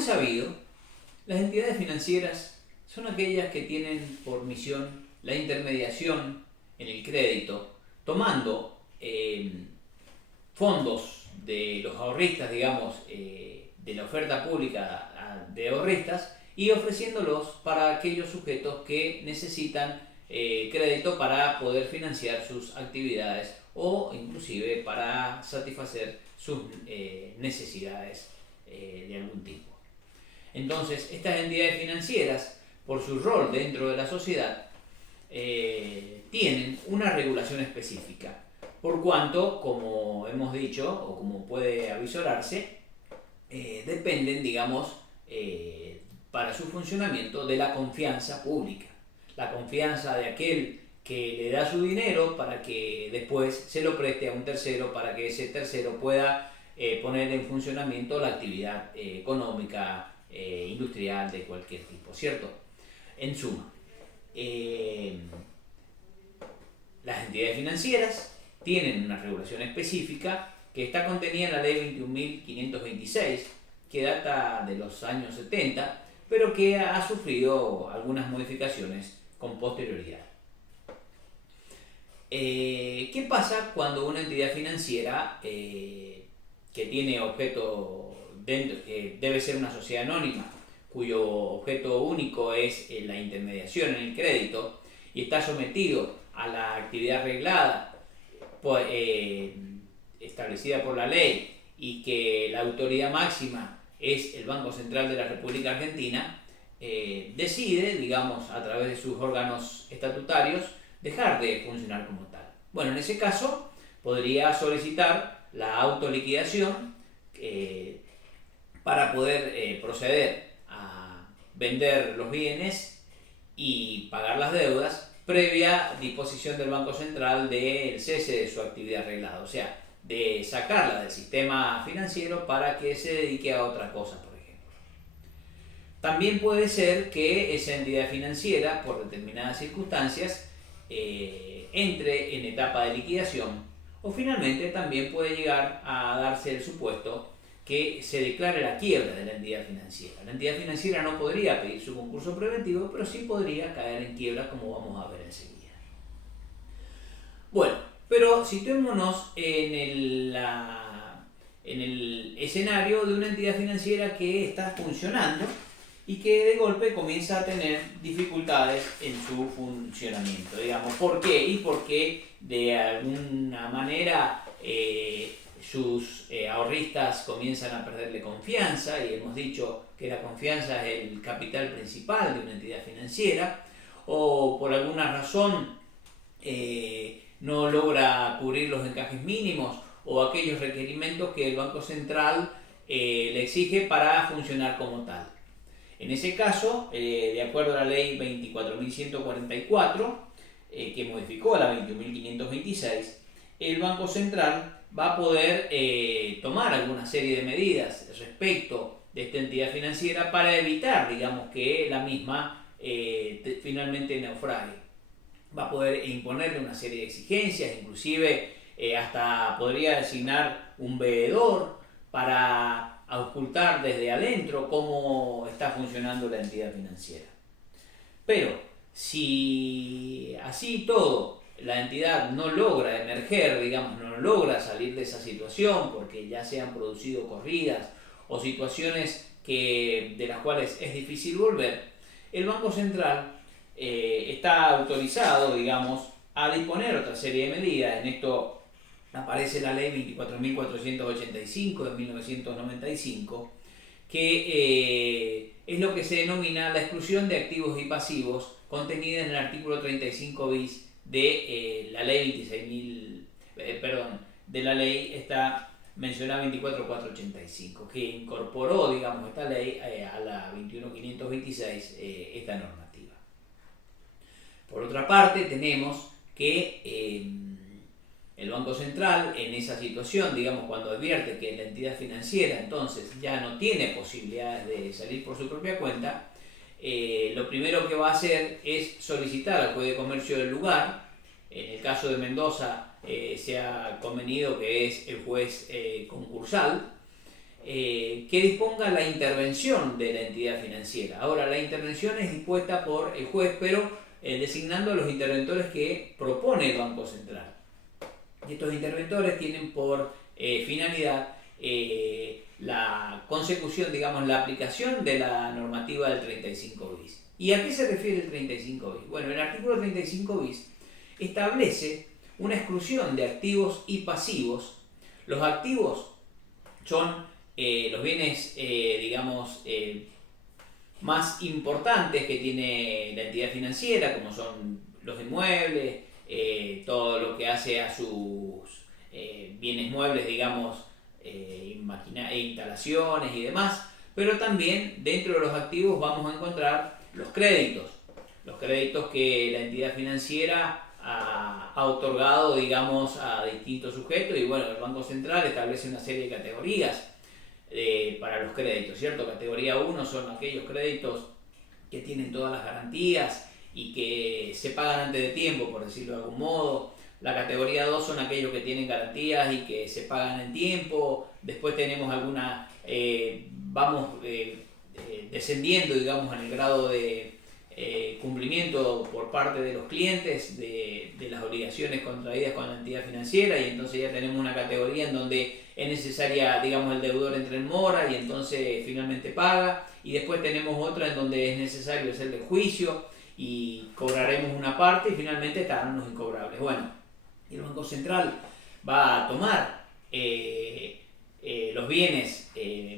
es sabido, las entidades financieras son aquellas que tienen por misión la intermediación en el crédito, tomando fondos de los ahorristas, digamos, de la oferta pública de ahorristas y ofreciéndolos para aquellos sujetos que necesitan crédito para poder financiar sus actividades o inclusive para satisfacer sus necesidades de algún tipo. Entonces, estas entidades financieras, por su rol dentro de la sociedad, tienen una regulación específica, por cuanto, como hemos dicho, o como puede avisorarse, dependen, digamos, para su funcionamiento de la confianza pública, la confianza de aquel que le da su dinero para que después se lo preste a un tercero para que ese tercero pueda poner en funcionamiento la actividad económica, industrial de cualquier tipo, ¿cierto? En suma, las entidades financieras tienen una regulación específica que está contenida en la ley 21.526, que data de los años 70, pero que ha sufrido algunas modificaciones con posterioridad. ¿Qué pasa cuando una entidad financiera que tiene objeto dentro, que debe ser una sociedad anónima, cuyo objeto único es la intermediación en el crédito y está sometido a la actividad reglada establecida por la ley y que la autoridad máxima es el Banco Central de la República Argentina, decide, digamos, a través de sus órganos estatutarios, dejar de funcionar como tal? Bueno, en ese caso podría solicitar la autoliquidación para poder proceder a vender los bienes y pagar las deudas previa disposición del Banco Central del cese de su actividad reglada, o sea, de sacarla del sistema financiero para que se dedique a otra cosa, por ejemplo. También puede ser que esa entidad financiera, por determinadas circunstancias, entre en etapa de liquidación, o finalmente también puede llegar a darse el supuesto que se declare la quiebra de la entidad financiera. La entidad financiera no podría pedir su concurso preventivo, pero sí podría caer en quiebra, como vamos a ver enseguida. Bueno, pero situémonos en el escenario de una entidad financiera que está funcionando y que de golpe comienza a tener dificultades en su funcionamiento, digamos. ¿Por qué? Y porque de alguna manera sus ahorristas comienzan a perderle confianza, y hemos dicho que la confianza es el capital principal de una entidad financiera, o por alguna razón no logra cubrir los encajes mínimos o aquellos requerimientos que el Banco Central le exige para funcionar como tal. En ese caso, de acuerdo a la ley 24.144, que modificó la 21.526, el Banco Central va a poder tomar alguna serie de medidas respecto de esta entidad financiera para evitar, digamos, que la misma finalmente naufrague. Va a poder imponerle una serie de exigencias, inclusive hasta podría designar un veedor para auscultar desde adentro cómo está funcionando la entidad financiera. Pero si así todo la entidad no logra emerger, digamos, no logra salir de esa situación porque ya se han producido corridas o situaciones de las cuales es difícil volver, el Banco Central está autorizado, digamos, a disponer otra serie de medidas. En esto aparece la ley 24.485 de 1995, que es lo que se denomina la exclusión de activos y pasivos, contenida en el artículo 35 bis de la ley 26.000, de la ley esta mencionada 24.485, que incorporó, digamos, esta ley a la 21.526, esta normativa. Por otra parte, tenemos que el Banco Central, en esa situación, digamos, cuando advierte que la entidad financiera entonces ya no tiene posibilidades de salir por su propia cuenta, lo primero que va a hacer es solicitar al juez de comercio del lugar. En el caso de Mendoza se ha convenido que es el juez concursal, que disponga la intervención de la entidad financiera. Ahora, la intervención es dispuesta por el juez, pero designando a los interventores que propone el Banco Central. Estos interventores tienen por finalidad la consecución, digamos, la aplicación de la normativa del 35 bis. ¿Y a qué se refiere el 35 bis? Bueno, el artículo 35 bis establece una exclusión de activos y pasivos. Los activos son los bienes, digamos, más importantes que tiene la entidad financiera, como son los inmuebles, todo lo que hace a sus bienes muebles, digamos, instalaciones y demás, pero también dentro de los activos vamos a encontrar los créditos que la entidad financiera ha otorgado, digamos, a distintos sujetos, y bueno, el Banco Central establece una serie de categorías para los créditos, ¿cierto? Categoría 1 son aquellos créditos que tienen todas las garantías y que se pagan antes de tiempo, por decirlo de algún modo. La categoría 2 son aquellos que tienen garantías y que se pagan en tiempo. Después tenemos alguna, vamos descendiendo, digamos, en el grado de cumplimiento por parte de los clientes de las obligaciones contraídas con la entidad financiera, y entonces ya tenemos una categoría en donde es necesaria, digamos, el deudor entra en mora y entonces finalmente paga, y después tenemos otra en donde es necesario hacerle juicio y cobraremos una parte y finalmente estarán los incobrables. Bueno, el Banco Central va a tomar los bienes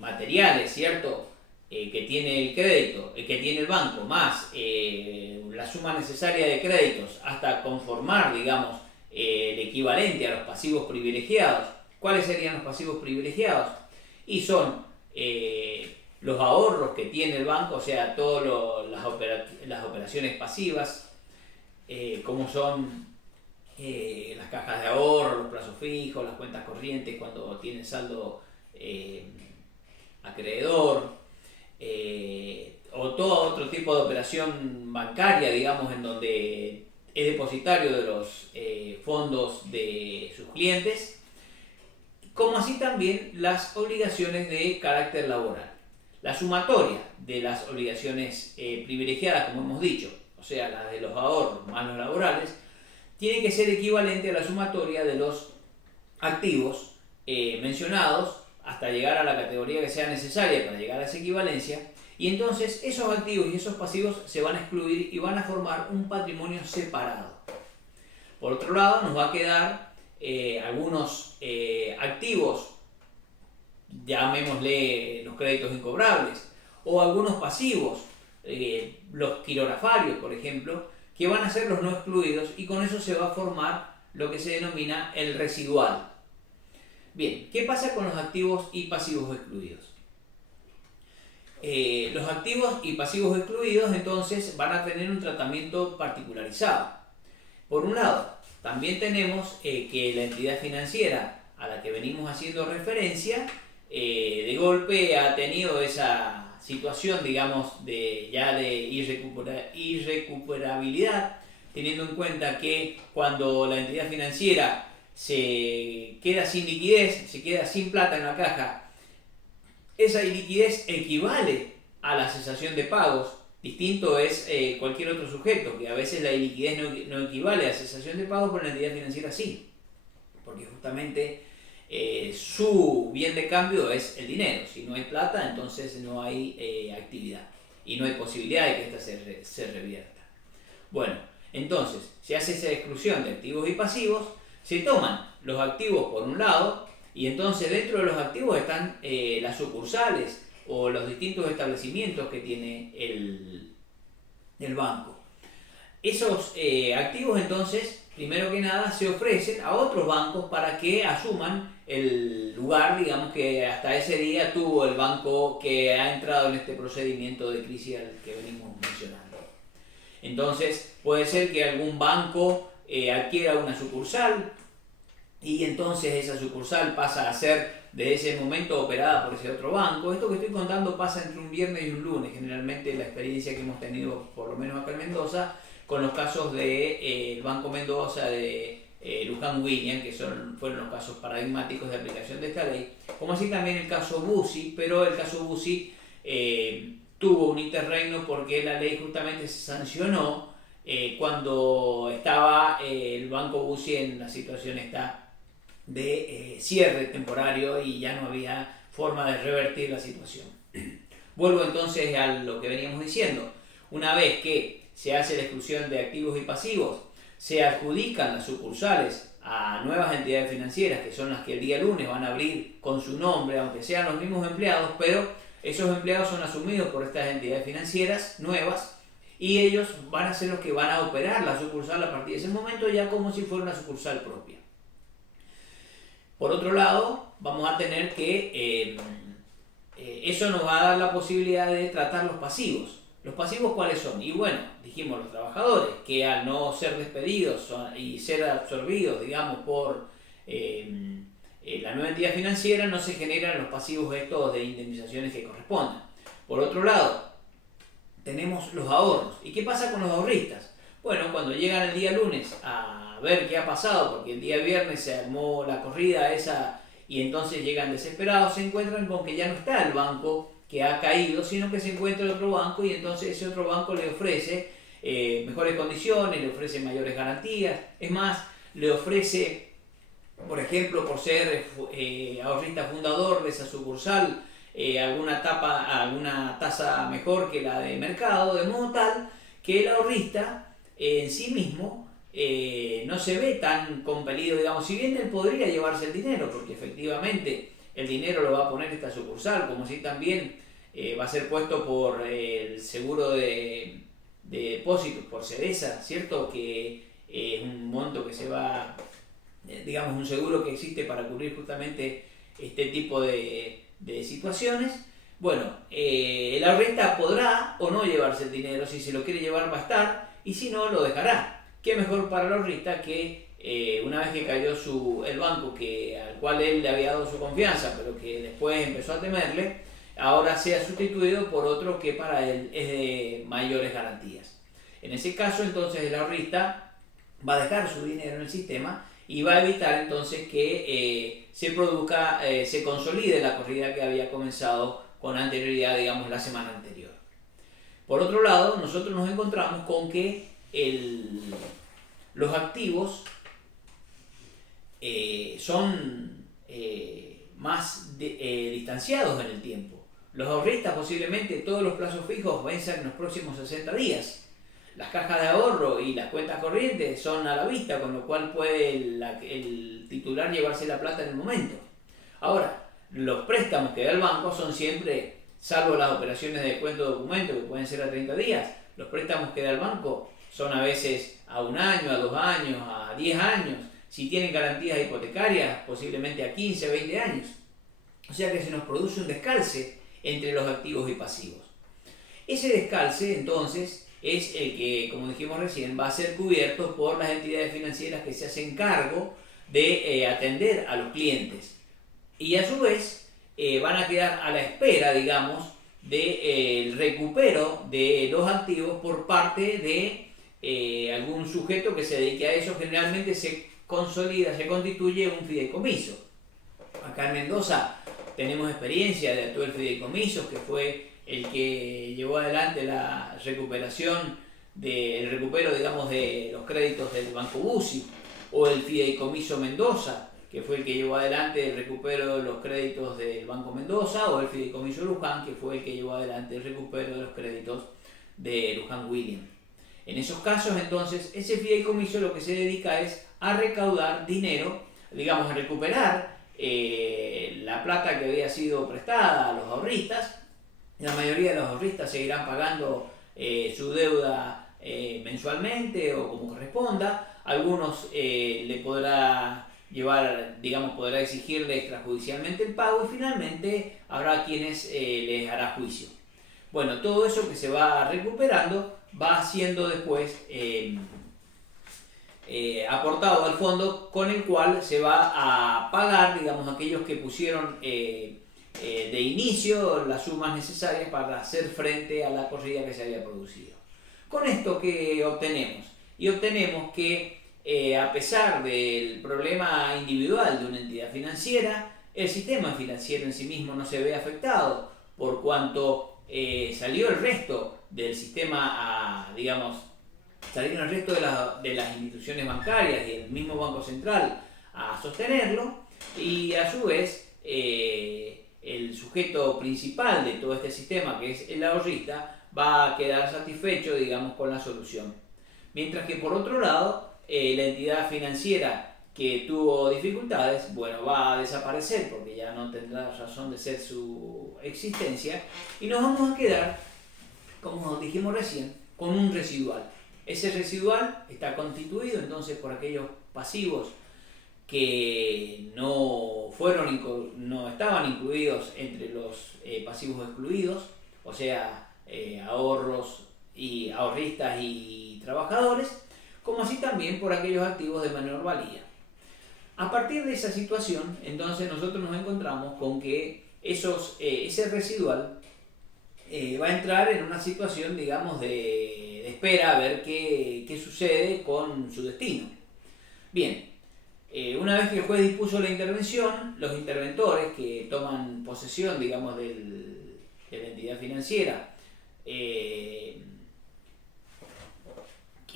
materiales, ¿cierto?, que tiene el crédito, que tiene el banco, más la suma necesaria de créditos hasta conformar, digamos, el equivalente a los pasivos privilegiados. ¿Cuáles serían los pasivos privilegiados? Y son los ahorros que tiene el banco, o sea, todas las operaciones pasivas, como son las cajas de ahorro, los plazos fijos, las cuentas corrientes cuando tiene saldo acreedor, o todo otro tipo de operación bancaria, digamos, en donde es depositario de los fondos de sus clientes, como así también las obligaciones de carácter laboral. La sumatoria de las obligaciones privilegiadas, como hemos dicho, o sea, las de los ahorros más los laborales, tiene que ser equivalente a la sumatoria de los activos mencionados hasta llegar a la categoría que sea necesaria para llegar a esa equivalencia, y entonces esos activos y esos pasivos se van a excluir y van a formar un patrimonio separado. Por otro lado, nos va a quedar algunos activos, llamémosle los créditos incobrables, o algunos pasivos, los quirografarios, por ejemplo, que van a ser los no excluidos, y con eso se va a formar lo que se denomina el residual. Bien, ¿qué pasa con los activos y pasivos excluidos? Los activos y pasivos excluidos entonces van a tener un tratamiento particularizado. Por un lado, también tenemos que la entidad financiera a la que venimos haciendo referencia, de golpe ha tenido esa situación, digamos, de irrecuperabilidad, teniendo en cuenta que cuando la entidad financiera se queda sin liquidez, se queda sin plata en la caja, esa iliquidez equivale a la cesación de pagos. Distinto es cualquier otro sujeto, que a veces la iliquidez no equivale a cesación de pagos, pero la entidad financiera sí, porque justamente su bien de cambio es el dinero. Si no hay plata, entonces no hay actividad y no hay posibilidad de que ésta se revierta. Bueno, entonces se hace esa exclusión de activos y pasivos, se toman los activos por un lado, y entonces dentro de los activos están las sucursales o los distintos establecimientos que tiene el banco. Esos activos entonces, primero que nada, se ofrecen a otros bancos para que asuman el lugar, digamos, que hasta ese día tuvo el banco que ha entrado en este procedimiento de crisis al que venimos mencionando. Entonces puede ser que algún banco adquiera una sucursal, y entonces esa sucursal pasa a ser de ese momento operada por ese otro banco. Esto que estoy contando pasa entre un viernes y un lunes, generalmente la experiencia que hemos tenido, por lo menos acá en Mendoza, con los casos del Banco Mendoza, de Luján Williams, que fueron los casos paradigmáticos de aplicación de esta ley, como así también el caso Bussi, pero el caso Bussi tuvo un interregno porque la ley justamente se sancionó cuando estaba el Banco Bussi en la situación esta de cierre temporario y ya no había forma de revertir la situación. Vuelvo entonces a lo que veníamos diciendo. Una vez que se hace la exclusión de activos y pasivos, se adjudican las sucursales a nuevas entidades financieras, que son las que el día lunes van a abrir con su nombre, aunque sean los mismos empleados, pero esos empleados son asumidos por estas entidades financieras nuevas y ellos van a ser los que van a operar la sucursal a partir de ese momento ya como si fuera una sucursal propia. Por otro lado, vamos a tener que eso nos va a dar la posibilidad de tratar los pasivos. ¿Los pasivos cuáles son? Y bueno, dijimos los trabajadores, que al no ser despedidos y ser absorbidos, digamos, por la nueva entidad financiera, no se generan los pasivos estos de indemnizaciones que correspondan. Por otro lado, tenemos los ahorros. ¿Y qué pasa con los ahorristas? Bueno, cuando llegan el día lunes a ver qué ha pasado, porque el día viernes se armó la corrida esa y entonces llegan desesperados, se encuentran con que ya no está el banco que ha caído, sino que se encuentra el otro banco y entonces ese otro banco le ofrece mejores condiciones, le ofrece mayores garantías, es más, le ofrece, por ejemplo, por ser ahorrista fundador de esa sucursal, alguna tasa mejor que la de mercado, de modo tal que el ahorrista en sí mismo no se ve tan compelido, digamos, si bien él podría llevarse el dinero, porque efectivamente el dinero lo va a poner esta sucursal, como si también va a ser puesto por el seguro de depósitos, por Cedesa, ¿cierto? Que es un monto que se va, digamos, un seguro que existe para cubrir justamente este tipo de situaciones. Bueno, el ahorrista podrá o no llevarse el dinero, si se lo quiere llevar va a estar, y si no, lo dejará. ¿Qué mejor para el ahorrista que una vez que cayó el banco al cual él le había dado su confianza, pero que después empezó a temerle, ahora sea sustituido por otro que para él es de mayores garantías? En ese caso, entonces, el ahorrista va a dejar su dinero en el sistema y va a evitar entonces que se consolide la corrida que había comenzado con anterioridad, digamos, la semana anterior. Por otro lado, nosotros nos encontramos con que los activos son más distanciados en el tiempo. Los ahorristas posiblemente todos los plazos fijos vencen en los próximos 60 días. Las cajas de ahorro y las cuentas corrientes son a la vista, con lo cual puede el titular llevarse la plata en el momento. Ahora, los préstamos que da el banco son siempre, salvo las operaciones de descuento de documento que pueden ser a 30 días, los préstamos que da el banco son a veces a 1 año, a 2 años, a 10 años. Si tienen garantías hipotecarias, posiblemente a 15, 20 años. O sea que se nos produce un descalce entre los activos y pasivos. Ese descalce, entonces, es el que, como dijimos recién, va a ser cubierto por las entidades financieras que se hacen cargo de atender a los clientes. Y a su vez, van a quedar a la espera, digamos, del recupero de los activos por parte de algún sujeto que se dedique a eso. Generalmente se constituye un fideicomiso. Acá en Mendoza tenemos experiencia de actuar fideicomisos, que fue el que llevó adelante la recuperación el recupero, digamos, de los créditos del Banco Bussi, o el Fideicomiso Mendoza, que fue el que llevó adelante el recupero de los créditos del Banco Mendoza, o el Fideicomiso Luján, que fue el que llevó adelante el recupero de los créditos de Luján Williams. En esos casos, entonces, ese fideicomiso lo que se dedica es a recaudar dinero, digamos, a recuperar la plata que había sido prestada a los ahorristas. La mayoría de los ahorristas seguirán pagando su deuda mensualmente o como corresponda. Algunos le podrá llevar, digamos, podrá exigirle extrajudicialmente el pago, y finalmente habrá quienes les hará juicio. Bueno, todo eso que se va recuperando va siendo después aportado al fondo, con el cual se va a pagar, digamos, aquellos que pusieron de inicio las sumas necesarias para hacer frente a la corrida que se había producido. Con esto, ¿qué obtenemos? Y obtenemos que a pesar del problema individual de una entidad financiera, el sistema financiero en sí mismo no se ve afectado, por cuanto salió el resto del sistema digamos, salieron el resto de las instituciones bancarias y el mismo Banco Central a sostenerlo, y a su vez el sujeto principal de todo este sistema, que es el ahorrista, va a quedar satisfecho, digamos, con la solución. Mientras que por otro lado, la entidad financiera que tuvo dificultades, bueno, va a desaparecer porque ya no tendrá razón de ser su existencia, y nos vamos a quedar, como dijimos recién, con un residual. Ese residual está constituido entonces por aquellos pasivos que no estaban incluidos entre los pasivos excluidos, o sea, ahorros y ahorristas y trabajadores, como así también por aquellos activos de menor valía. A partir de esa situación, entonces nosotros nos encontramos con que ese residual va a entrar en una situación, digamos, de espera a ver qué sucede con su destino. Bien, una vez que el juez dispuso la intervención, los interventores que toman posesión, digamos, de la entidad financiera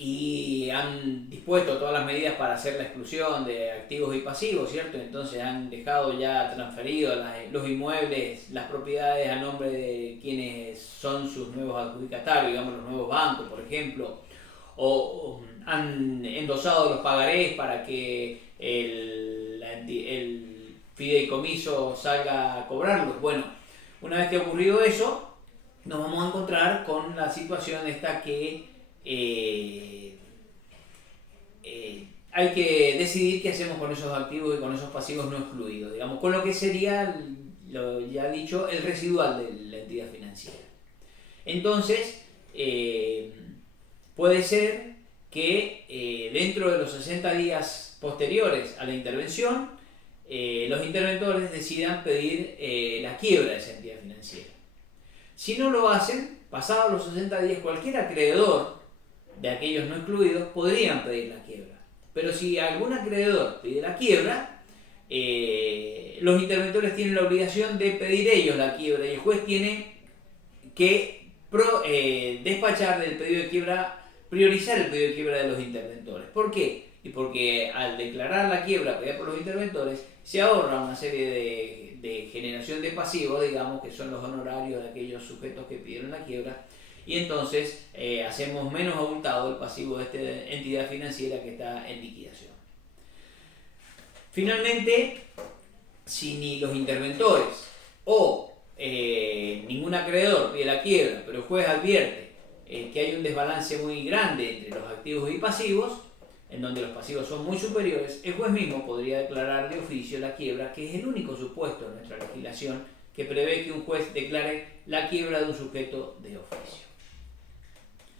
y han dispuesto todas las medidas para hacer la exclusión de activos y pasivos, ¿cierto? Entonces han dejado ya transferidos los inmuebles, las propiedades a nombre de quienes son sus nuevos adjudicatarios, digamos los nuevos bancos, por ejemplo, o han endosado los pagarés para que el fideicomiso salga a cobrarlos. Bueno, una vez que ha ocurrido eso, nos vamos a encontrar con la situación esta que hay que decidir qué hacemos con esos activos y con esos pasivos no excluidos, digamos, con lo que sería, lo ya dicho, el residual de la entidad financiera. Entonces, puede ser que dentro de los 60 días posteriores a la intervención, los interventores decidan pedir la quiebra de esa entidad financiera. Si no lo hacen, pasados los 60 días, cualquier acreedor de aquellos no excluidos podrían pedir la quiebra. Pero si algún acreedor pide la quiebra, los interventores tienen la obligación de pedir ellos la quiebra y el juez tiene que despachar del pedido de quiebra, priorizar el pedido de quiebra de los interventores. ¿Por qué? Y porque al declarar la quiebra pedida por los interventores se ahorra una serie de generación de pasivos, digamos, que son los honorarios de aquellos sujetos que pidieron la quiebra, y entonces hacemos menos abultado el pasivo de esta entidad financiera que está en liquidación. Finalmente, si ni los interventores o ningún acreedor pide la quiebra, pero el juez advierte que hay un desbalance muy grande entre los activos y pasivos, en donde los pasivos son muy superiores, el juez mismo podría declarar de oficio la quiebra, que es el único supuesto en nuestra legislación que prevé que un juez declare la quiebra de un sujeto de oficio.